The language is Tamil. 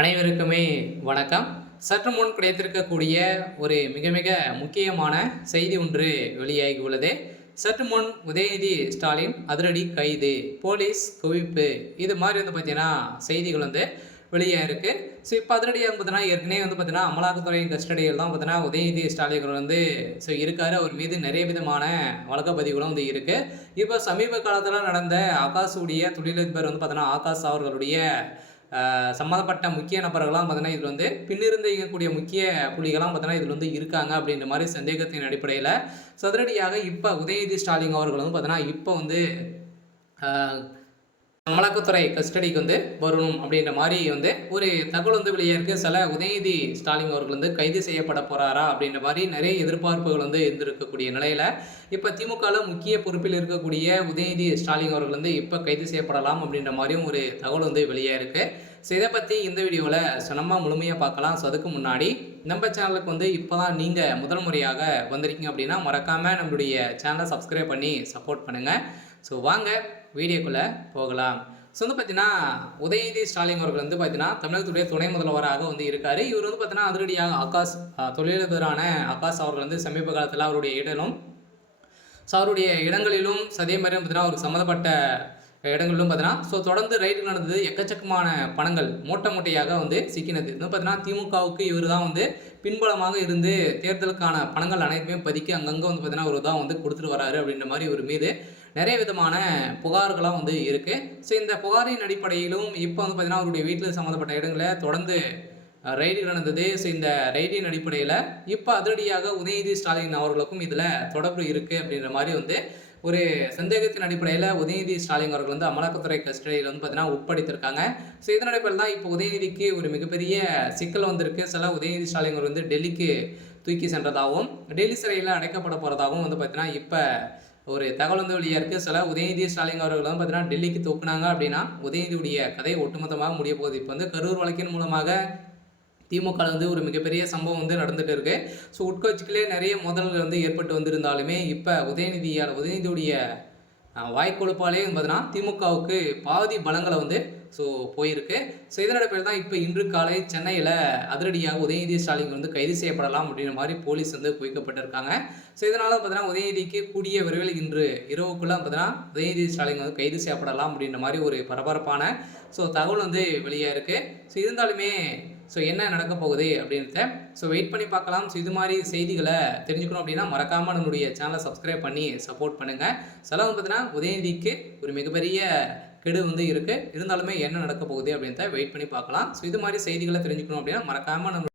அனைவருக்குமே வணக்கம். சற்று முன் கிடைத்திருக்கக்கூடிய ஒரு மிக மிக முக்கியமான செய்தி ஒன்று வெளியாகி உள்ளது. சற்று முன் உதயநிதி ஸ்டாலின் அதிரடி கைது, போலீஸ் குவிப்பு, இது மாதிரி பார்த்தீங்கன்னா செய்திகள் வெளியாயிருக்கு. ஸோ இப்போ அதிரடியாக பார்த்தீங்கன்னா ஏற்கனவே பார்த்தீங்கன்னா அமலாக்கத்துறை கஸ்டடியில் தான் பார்த்தீங்கன்னா உதயநிதி ஸ்டாலின் இருக்காரு. அவர் மீது நிறைய விதமான வழக்கு பதிவுகளும் இருக்குது. இப்போ சமீப காலத்தில் நடந்த ஆகாஷுடைய தொழிலதிபர் பார்த்தீங்கன்னா ஆகாஷ் அவர்களுடைய சம்மந்தப்பட்ட முக்கிய நபர்கள்லாம் பார்த்தீங்கன்னா இதில் பின்னிருந்து இயங்கக்கூடிய முக்கிய புள்ளிகள்லாம் பார்த்தீங்கன்னா இதில் இருக்காங்க அப்படின்ற மாதிரி சந்தேகத்தின் அடிப்படையில் சதுரடியாக இப்போ உதயநிதி ஸ்டாலின் அவர்கள் பார்த்தீங்கன்னா இப்போ அமலாக்கத்துறை கஸ்டடிக்கு வரணும் அப்படின்ற மாதிரி ஒரு தகவல் வெளியே சில உதயநிதி ஸ்டாலின் அவர்கள் கைது செய்யப்பட போறாரா அப்படின்ற மாதிரி நிறைய எதிர்பார்ப்புகள் இருந்திருக்கக்கூடிய நிலையில இப்போ திமுகவில் முக்கிய பொறுப்பில் இருக்கக்கூடிய உதயநிதி ஸ்டாலின் அவர்கள் இப்போ கைது செய்யப்படலாம் அப்படின்ற மாதிரியும் ஒரு தகவல் வெளியே இருக்கு. ஸோ இதை பற்றி இந்த வீடியோவில் நம்ம முழுமையாக பார்க்கலாம். ஸோ அதுக்கு முன்னாடி நம்ம சேனலுக்கு இப்போ தான் நீங்கள் முதல் முறையாக வந்திருக்கீங்க அப்படின்னா மறக்காமல் நம்மளுடைய சேனலை சப்ஸ்கிரைப் பண்ணி சப்போர்ட் பண்ணுங்கள். ஸோ வாங்க வீடியோக்குள்ளே போகலாம். ஸோ பார்த்தீங்கன்னா உதயநிதி ஸ்டாலின் அவர்கள் பார்த்தீங்கன்னா தமிழகத்துடைய துணை முதல்வராக இருக்கார். இவர் பார்த்தீங்கன்னா அதிரடியாக ஆகாஷ் தொழிலதிபரான ஆகாஷ் அவர்கள் சமீப காலத்தில் அவருடைய இடலும் ஸோ அவருடைய இடங்களிலும் அதே மாதிரி பார்த்தீங்கன்னா அவருக்கு சம்மந்தப்பட்ட இடங்களிலும் பார்த்தீங்கன்னா ஸோ தொடர்ந்து ரைடு நடந்தது. எக்கச்சக்கமான பணங்கள் மூட்டையாக சிக்கினது. பார்த்தீங்கன்னா திமுகவுக்கு இவர் தான் பின்பலமாக இருந்து தேர்தலுக்கான பணங்கள் அனைத்துமே பதுக்கி அங்கங்கே பார்த்தீங்கன்னா ஒரு தான் கொடுத்துட்டு வராரு அப்படின்ற மாதிரி ஒரு மீது நிறைய விதமான புகார்களாக இருக்குது. ஸோ இந்த புகாரின் அடிப்படையிலும் இப்போ பார்த்தீங்கன்னா அவருடைய வீட்டில் சம்மந்தப்பட்ட இடங்களில் தொடர்ந்து ரைடு நடந்தது. ஸோ இந்த ரைடின் அடிப்படையில் இப்போ அதிரடியாக உதயநிதி ஸ்டாலின் அவர்களுக்கும் இதில் தொடர்பு இருக்குது அப்படின்ற மாதிரி ஒரு சந்தேகத்தின் அடிப்படையில் உதயநிதி ஸ்டாலின் அவர்கள் அமலாக்கத்துறை கஸ்டடியில் பார்த்தீங்கன்னா உட்படுத்திருக்காங்க. ஸோ இதன் அடிப்படையில் தான் இப்போ உதயநிதிக்கு ஒரு மிகப்பெரிய சிக்கல் வந்திருக்கு. சில உதயநிதி ஸ்டாலின் அவர் டெல்லிக்கு தூக்கி சென்றதாகவும் டெல்லி சிறையில் அடைக்கப்பட போகிறதாகவும் பார்த்தீங்கன்னா இப்போ ஒரு தகவல் வெளியாக இருக்குது. சில உதயநிதி ஸ்டாலின் அவர்கள் பார்த்தீங்கன்னா டெல்லிக்கு தூக்குனாங்க அப்படின்னா உதயநிதியுடைய கதை ஒட்டுமொத்தமாக முடிய போகுது. இப்போ கரூர் வழக்கின் மூலமாக திமுக ஒரு மிகப்பெரிய சம்பவம் நடந்துட்டு இருக்கு. ஸோ உட்கட்சிகளே நிறைய மோதல்கள் ஏற்பட்டு வந்திருந்தாலுமே இப்போ உதயநிதியுடைய வாய்க்கொழுப்பாலே பார்த்தீங்கன்னா திமுகவுக்கு பாதி பலங்களை ஸோ போயிருக்கு. ஸோ இதனோட பேர் தான் இப்போ இன்று காலை சென்னையில் அதிரடியாக உதயநிதி ஸ்டாலின் கைது செய்யப்படலாம் அப்படின்ற மாதிரி போலீஸ் குவிக்கப்பட்டிருக்காங்க. ஸோ இதனால் பார்த்தீங்கன்னா உதயநிதிக்கு கூடிய விரைவில் இன்று இரவுக்குள்ளே பார்த்தீங்கன்னா உதயநிதி ஸ்டாலின் கைது செய்யப்படலாம் அப்படின்ற மாதிரி ஒரு பரபரப்பான ஸோ தகவல் வெளியாக இருக்குது. ஸோ இருந்தாலுமே ஸோ என்ன நடக்க போகுது அப்படின்றத ஸோ வெயிட் பண்ணி பார்க்கலாம். ஸோ இது மாதிரி செய்திகளை தெரிஞ்சுக்கணும் அப்படின்னா மறக்காமல் நம்மளுடைய சேனலை சப்ஸ்கிரைப் பண்ணி சப்போர்ட் பண்ணுங்கள். செலவு பார்த்தீங்கன்னா உதயநிதிக்கு ஒரு மிகப்பெரிய கெடு இருக்குது. இருந்தாலுமே என்ன நடக்க போகுது அப்படின்றத வெயிட் பண்ணி பார்க்கலாம். ஸோ இது மாதிரி செய்திகளை தெரிஞ்சுக்கணும் அப்படின்னா மறக்காமல் நம்ம